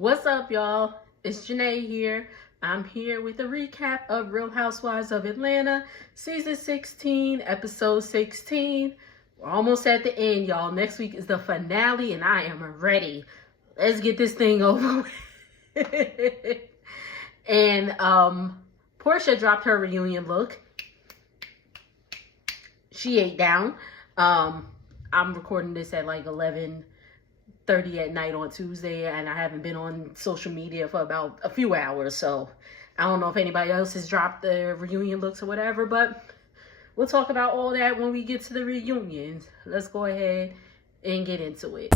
What's up, y'all? It's Janae here. I'm here with a recap of Real Housewives of Atlanta, Season 16, Episode 16. We're almost at the end, y'all. Next week is the finale, and I am ready. Let's get this thing over with. And Portia dropped her reunion look. She ate down. I'm recording this at like 11:30 at night on Tuesday, and I haven't been on social media for about a few hours, so I don't know if anybody else has dropped their reunion looks or whatever, but we'll talk about all that when we get to the reunions. Let's go ahead and get into it.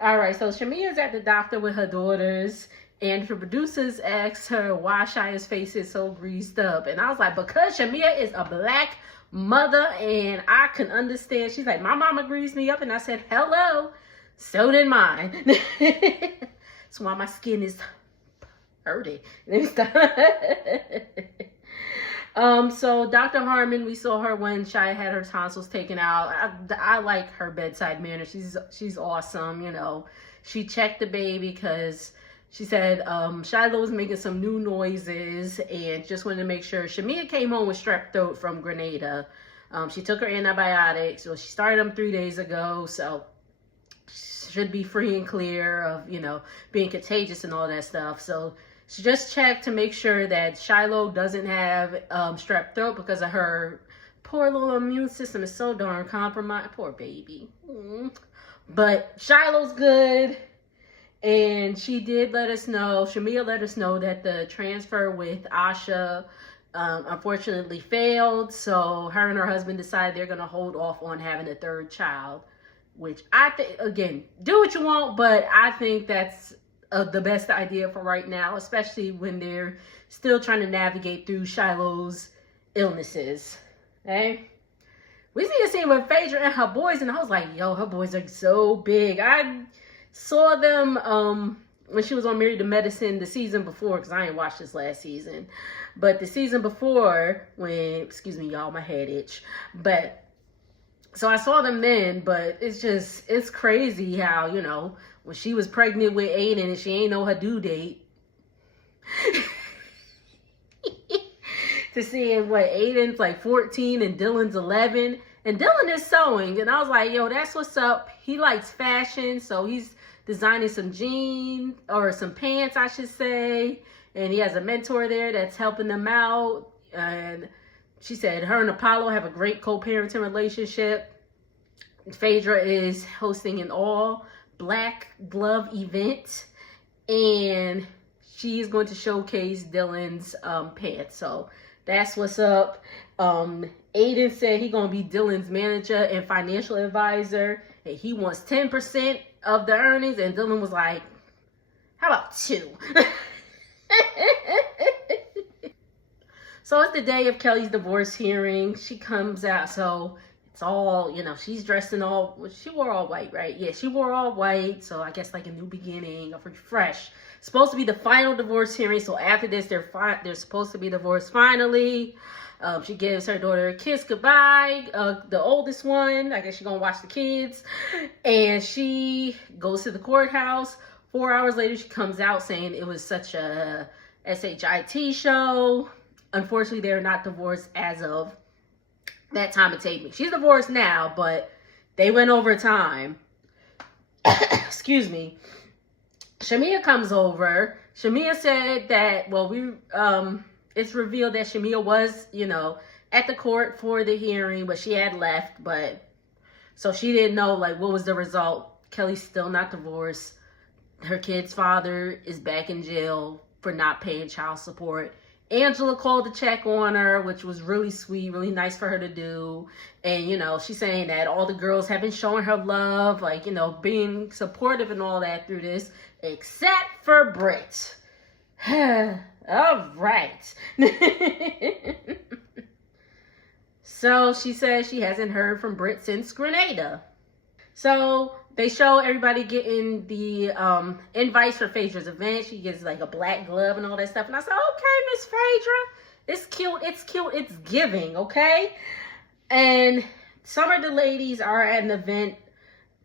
All right, so Shamia's at the doctor with her daughters, and the producers asked her why Shia's face is so greased up. And I was like, because Shamia is a black mother, and I can understand. She's like, my mama greased me up. And I said, hello, so did mine. That's why my skin is hurting. So Dr. Harmon, we saw her when Shia had her tonsils taken out. I like her bedside manner. She's awesome, you know. She checked the baby because she said Shiloh was making some new noises and just wanted to make sure. Shamia came home with strep throat from Grenada. She took her antibiotics. So she started them 3 days ago. So should be free and clear of, you know, being contagious and all that stuff. So she just checked to make sure that Shiloh doesn't have strep throat because of her poor little immune system is so darn compromised. Poor baby. But Shiloh's good. And she did let us know, Shamia let us know that the transfer with Asha unfortunately failed. So her and her husband decided they're going to hold off on having a third child. Which I think, again, do what you want, but I think that's the best idea for right now, especially when they're still trying to navigate through Shiloh's illnesses. Okay? We see a scene with Phadera and her boys, and I was like, yo, her boys are so big. I saw them when she was on Married to Medicine the season before, because I ain't watched this last season. But the season before, when, excuse me, y'all, my head itch. But, so I saw them then, but it's crazy how, you know, when she was pregnant with Aiden and she ain't know her due date. To seeing what, Aiden's like 14 and Dylan's 11. And Dylan is sewing. And I was like, yo, that's what's up. He likes fashion. So he's designing some jeans or some pants, I should say. And he has a mentor there that's helping them out. And she said her and Apollo have a great co-parenting relationship. Phadera is hosting an all-black glove event. And she is going to showcase Dylan's pants. So that's what's up. Aiden said he's going to be Dylan's manager and financial advisor. And he wants 10% of the earnings. And Dylan was like, how about 2? So it's the day of Kelly's divorce hearing. She comes out. So it's all, you know, she's dressed in all, she wore all white, right? Yeah, she wore all white. So I guess like a new beginning, a refresh. Supposed to be the final divorce hearing. So after this, they're supposed to be divorced finally. She gives her daughter a kiss goodbye. The oldest one, I guess she's going to watch the kids. And she goes to the courthouse. 4 hours later, she comes out saying it was such a SHIT show. Unfortunately, they're not divorced as of that time of taping. She's divorced now, but they went over time. Excuse me. Shamia comes over. Shamia said that, well, it's revealed that Shamia was, you know, at the court for the hearing, but she had left. But so she didn't know, like, what was the result. Kelly's still not divorced. Her kid's father is back in jail for not paying child support. Angela called to check on her, which was really sweet, really nice for her to do. And, you know, she's saying that all the girls have been showing her love, like, you know, being supportive and all that through this, except for Britt. All right. So she says she hasn't heard from Britt since Grenada. So they show everybody getting the invites for Phadera's event. She gets like a black glove and all that stuff. And I said, okay, Miss Phadera, it's cute, it's giving, okay? And some of the ladies are at an event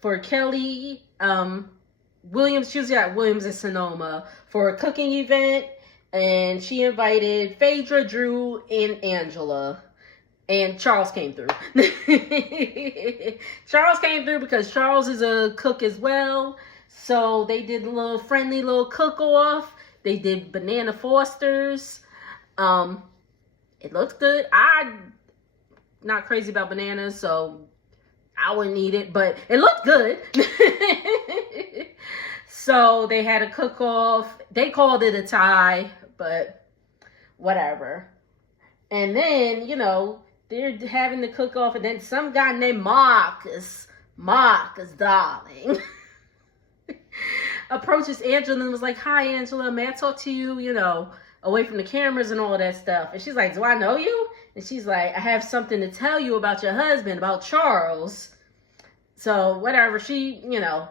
for Kelli Williams. She was at Williams in Sonoma for a cooking event, and she invited Phadera, Drew, and Angela. And Charles came through. Charles came through because Charles is a cook as well. So they did a little friendly little cook-off. They did banana Fosters. It looks good. I'm not crazy about bananas, so I wouldn't eat it, but it looked good. So they had a cook-off. They called it a tie, but whatever. And then, you know, they're having the cook-off, and then some guy named Marcus, darling, approaches Angela and was like, "Hi, Angela, may I talk to you, you know, away from the cameras and all that stuff?" And she's like, "Do I know you?" And she's like, "I have something to tell you about your husband, about Charles." So whatever, she, you know,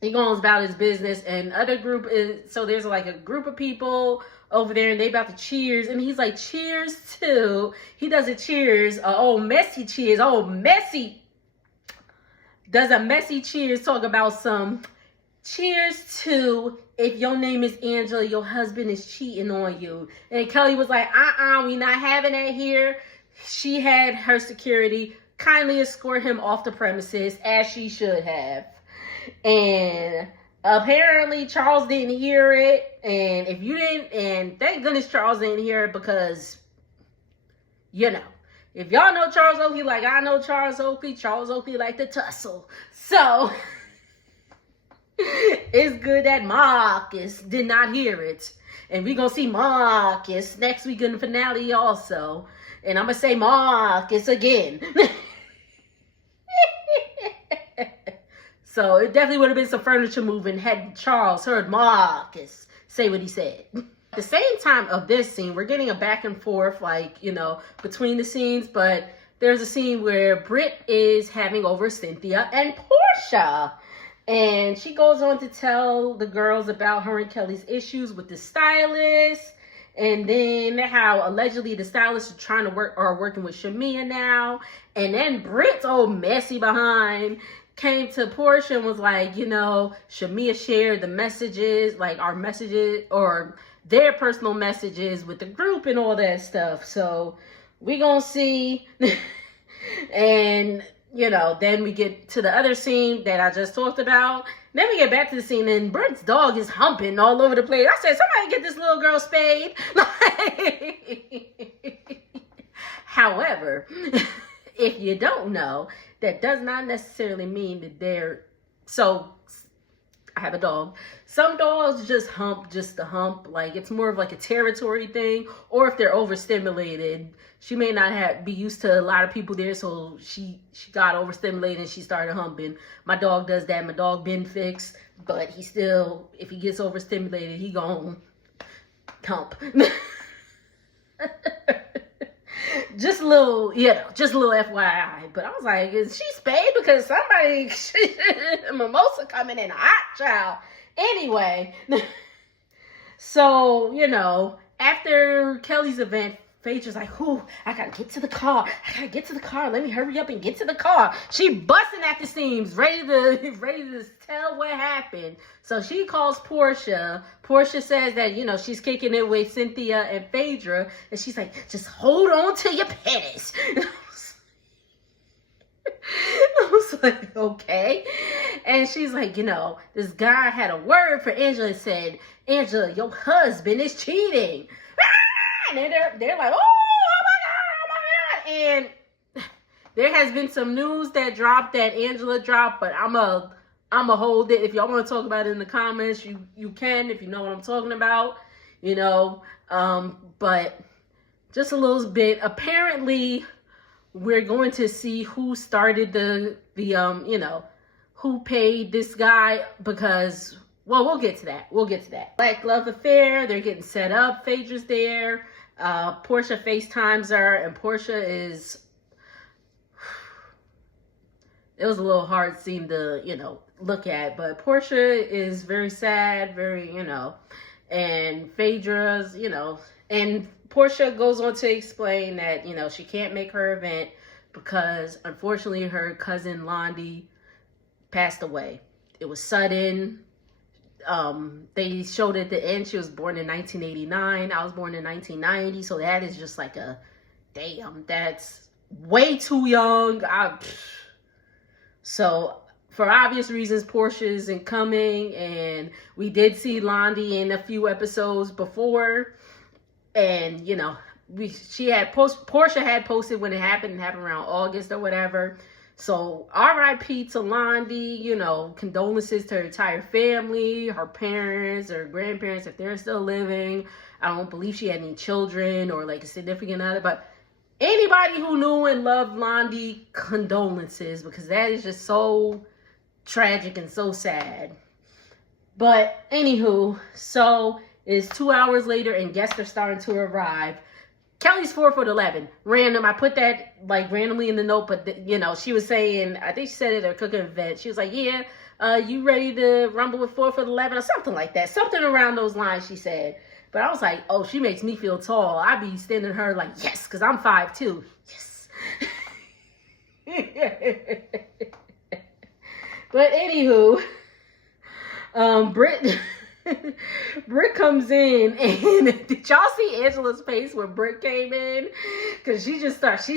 he goes about his business, and other group is, so there's like a group of people over there, and they about to cheers, and he's like, "Cheers to," he does a cheers, messy cheers, messy, does a messy cheers, talk about some cheers to, if your name is Angela, your husband is cheating on you. And Kelli was like, we not having that here. She had her security kindly escort him off the premises, as she should have. And apparently Charles didn't hear it. And if you didn't, and thank goodness Charles didn't hear it, because, you know, if y'all know Charles Oakley like I know Charles Oakley like to tussle. So it's good that Marcus did not hear it. And we're going to see Marcus next week in the finale also. And I'm going to say Marcus again. So it definitely would have been some furniture moving had Charles heard Marcus say what he said. At the same time of this scene, we're getting a back and forth, like, you know, between the scenes. But there's a scene where Britt is having over Cynthia and Portia. And she goes on to tell the girls about her and Kelly's issues with the stylist. And then how allegedly the stylists are working with Shamia now. And then Britt's old messy behind came to Portia and was like, you know, Shamia shared the messages, like our messages or their personal messages with the group and all that stuff. So we gonna see. And, you know, then we get to the other scene that I just talked about. Then we get back to the scene and Britt's dog is humping all over the place. I said, somebody get this little girl spayed. However, if you don't know, that does not necessarily mean that they're, so I have a dog. Some dogs just hump just to hump. Like, it's more of like a territory thing. Or if they're overstimulated, she may not be used to a lot of people there, so she got overstimulated and she started humping. My dog does that. My dog been fixed, but he still, if he gets overstimulated, he gon' hump. Just a little, you know, just a little FYI. But I was like, is she spayed? Because somebody, Mimosa coming in hot, child. Anyway, so, you know, after Kelly's event, Phaedra's like, "Ooh, I gotta get to the car. Let me hurry up and get to the car." She busting at the seams, ready to tell what happened. So she calls Portia. Portia says that, you know, she's kicking it with Cynthia and Phadera, and she's like, "Just hold on to your pennies." I was like, okay. And she's like, you know, this guy had a word for Angela and said, "Angela, your husband is cheating." And they're like, oh my God. And there has been some news that dropped, that Angela dropped, but I'ma hold it. If y'all want to talk about it in the comments, you can, if you know what I'm talking about, you know. But just a little bit. Apparently, we're going to see who started the you know, who paid this guy, because, well, we'll get to that. Black love affair, they're getting set up. Phaedra's there. Portia FaceTimes her, and Portia is, it was a little hard scene to, you know, look at, but Portia is very sad, very, you know, and Phaedra's, you know, and Portia goes on to explain that, you know, she can't make her event because unfortunately her cousin Londi passed away. It was sudden. They showed at the end she was born in 1989. I was born in 1990, so that is just like a damn, that's way too young. So for obvious reasons, Portia isn't coming, and we did see Londi in a few episodes before, and you know, Portia had posted when it happened around August or whatever. So R.I.P. to Londi, you know, condolences to her entire family, her parents, her grandparents, if they're still living. I don't believe she had any children or like a significant other, but anybody who knew and loved Londi, condolences, because that is just so tragic and so sad. But anywho, so it's 2 hours later and guests are starting to arrive. Kelly's 4 foot 11. Random. I put that like randomly in the note, but you know, she was saying, I think she said it at a cooking event. She was like, yeah, you ready to rumble with 4 foot 11 or something like that. Something around those lines, she said. But I was like, oh, she makes me feel tall. I be standing her like, yes, because I'm 5'2". Yes. But anywho, Britt comes in, and did y'all see Angela's face when Britt came in? Because she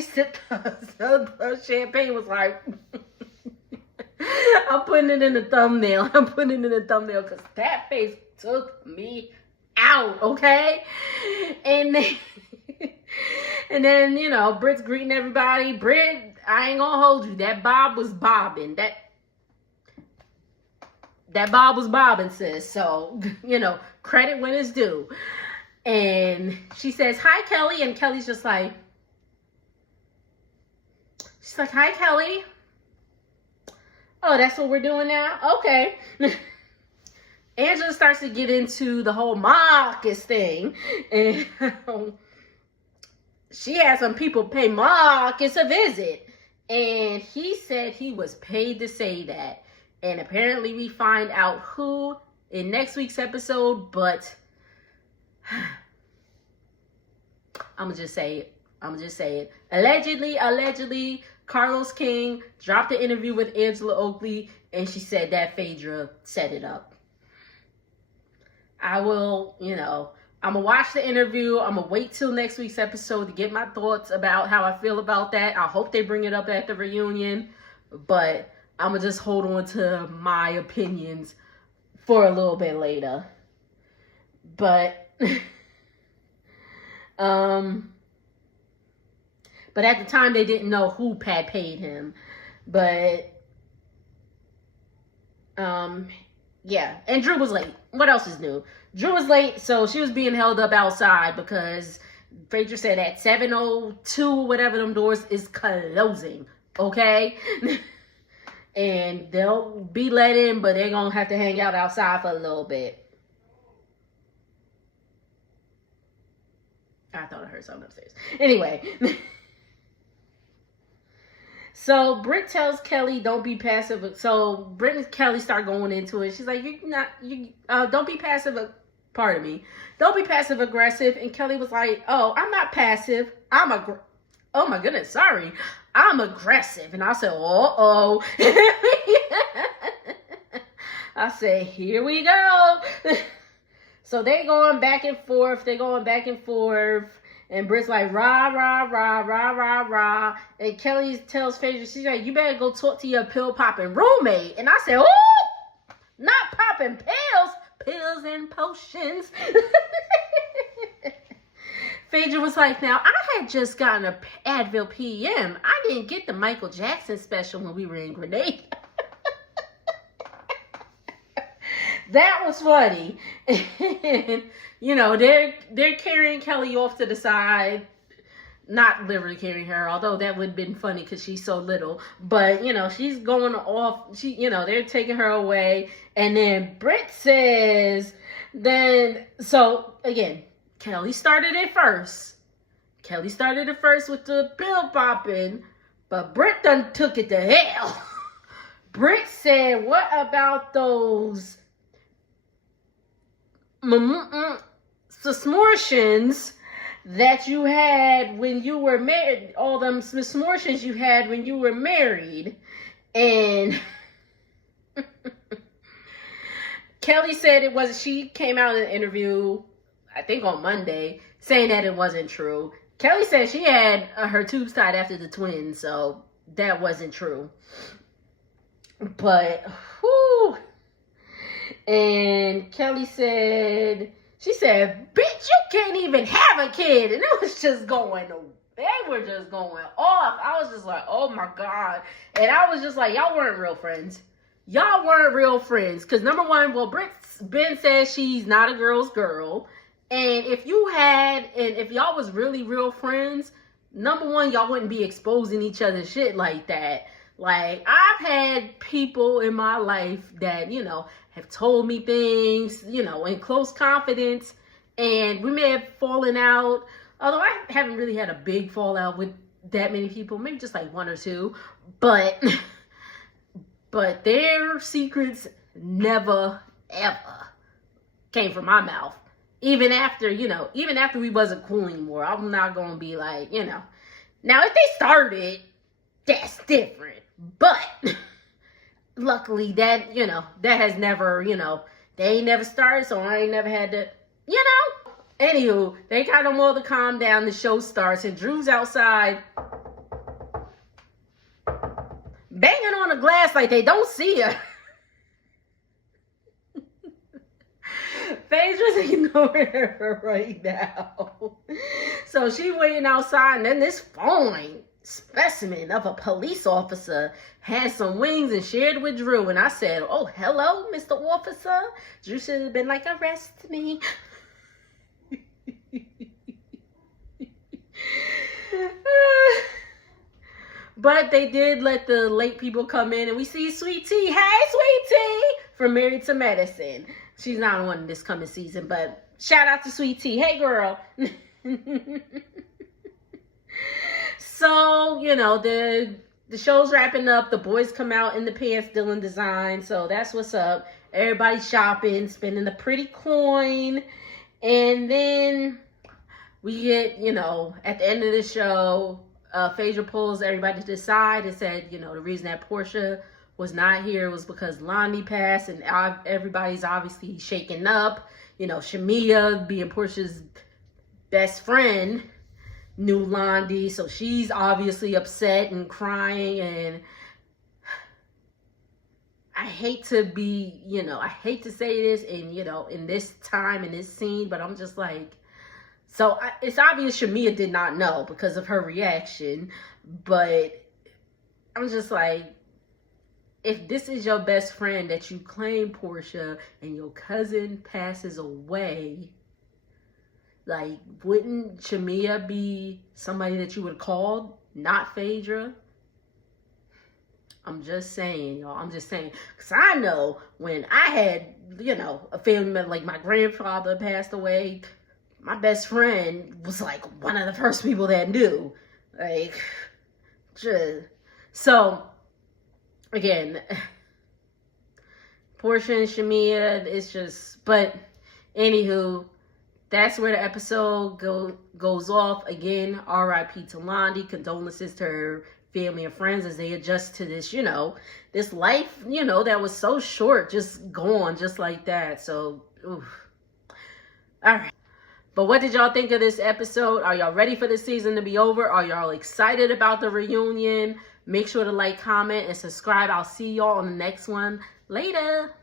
sipped her champagne, was like, I'm putting it in the thumbnail. Because that face took me out, okay? And then, you know, Britt's greeting everybody. Britt, I ain't gonna hold you. That bob was bobbing. That bob was bobbing, sis. So, you know, credit when it's due. And she says, hi, Kelly. And Kelly's just like, she's like, hi, Kelly. Oh, that's what we're doing now? Okay. Angela starts to get into the whole Marcus thing. And she had some people pay Marcus a visit. And he said he was paid to say that. And apparently we find out who in next week's episode, but I'm going to just say it. Allegedly, Carlos King dropped an interview with Angela Oakley, and she said that Phadera set it up. I will, you know, I'm going to watch the interview. I'm going to wait till next week's episode to get my thoughts about how I feel about that. I hope they bring it up at the reunion, but I'm going to just hold on to my opinions for a little bit later. But, but at the time they didn't know who had paid him. But, yeah. And Drew was late. What else is new? Drew was late, so she was being held up outside because Phadera said at 7:02, whatever them doors is closing. Okay? And they'll be let in, but they're going to have to hang out outside for a little bit. I thought I heard something upstairs. Anyway. So Britt tells Kelly, don't be passive. So Britt and Kelly start going into it. She's like, don't be passive. Pardon me. Don't be passive aggressive. And Kelly was like, oh, I'm not passive. Oh my goodness, sorry. I'm aggressive. And I said, uh-oh. I said, here we go. So they going back and forth. And Britt's like, rah, rah, rah, rah, rah, rah. And Kelly tells Phadera, she's like, you better go talk to your pill-popping roommate. And I said, oh, not popping pills and potions. Phadera was like, now, I had just gotten a Advil PM. I didn't get the Michael Jackson special when we were in Grenada. That was funny. And, you know, they're carrying Kelly off to the side. Not literally carrying her, although that would have been funny because she's so little. But, you know, she's going off. They're taking her away. And then Britt says, so, again, Kelly started it first. With the pill popping, but Britt done took it to hell. Britt said, what about those submersions that you had when you were married, all them misfortunes you had when you were married. And Kelly said it was, she came out in an interview, I think on Monday, saying that it wasn't true. Kelly said she had her tubes tied after the twins, so that wasn't true. But, whew. And Kelly said, she said, bitch, you can't even have a kid. And it was just going, they were just going off. I was just like, oh my God. And I was just like, y'all weren't real friends. Y'all weren't real friends. Because number one, well, Ben says she's not a girl's girl. And if y'all was really real friends, number one, y'all wouldn't be exposing each other's shit like that. Like, I've had people in my life that, you know, have told me things, you know, in close confidence, and we may have fallen out. Although I haven't really had a big fallout with that many people, maybe just like one or two, but their secrets never, ever came from my mouth. Even after, you know, even after we wasn't cool anymore, I'm not going to be like, you know. Now, if they started, that's different. But luckily that, you know, that has never, you know, they ain't never started, so I ain't never had to, you know. Anywho, they got them all to calm down. The show starts, and Drew's outside banging on the glass like they don't see her. Phaedra's ignoring her right now. So she waiting outside, and then this fine specimen of a police officer had some wings and shared with Drew. And I said, oh, hello, Mr. Officer. Drew should have been like, arrest me. But they did let the late people come in, and we see Sweet Tea. Hey, Sweet Tea, from Married to Medicine. She's not on one this coming season, but shout out to Sweet Tea. Hey, girl. So, you know, the show's wrapping up. The boys come out in the pants, Dylan design. So that's what's up. Everybody's shopping, spending a pretty coin. And then we get, you know, at the end of the show, Phaedra pulls everybody to the side and said, you know, the reason that Portia was not here was because Lonnie passed, and everybody's obviously shaken up. You know, Shamia, being Portia's best friend, knew Lonnie, so she's obviously upset and crying. And I hate to be, you know, I hate to say this in, you know, in this time, in this scene, but I'm just like, so it's obvious Shamia did not know because of her reaction, but I'm just like, if this is your best friend that you claim, Portia, and your cousin passes away, like, wouldn't Shamia be somebody that you would call, not Phaedra? I'm just saying, y'all. I'm just saying. Because I know when I had, you know, a family member, like my grandfather passed away, my best friend was like one of the first people that knew. Like, just. So, again, Portia and Shamia, it's just, but anywho, that's where the episode goes off. Again, R.I.P. to Lonnie. Condolences to her family and friends as they adjust to this, you know, this life, you know, that was so short, just gone, just like that. So, oof. All right. But what did y'all think of this episode? Are y'all ready for the season to be over? Are y'all excited about the reunion? Make sure to like, comment, and subscribe. I'll see y'all on the next one. Later.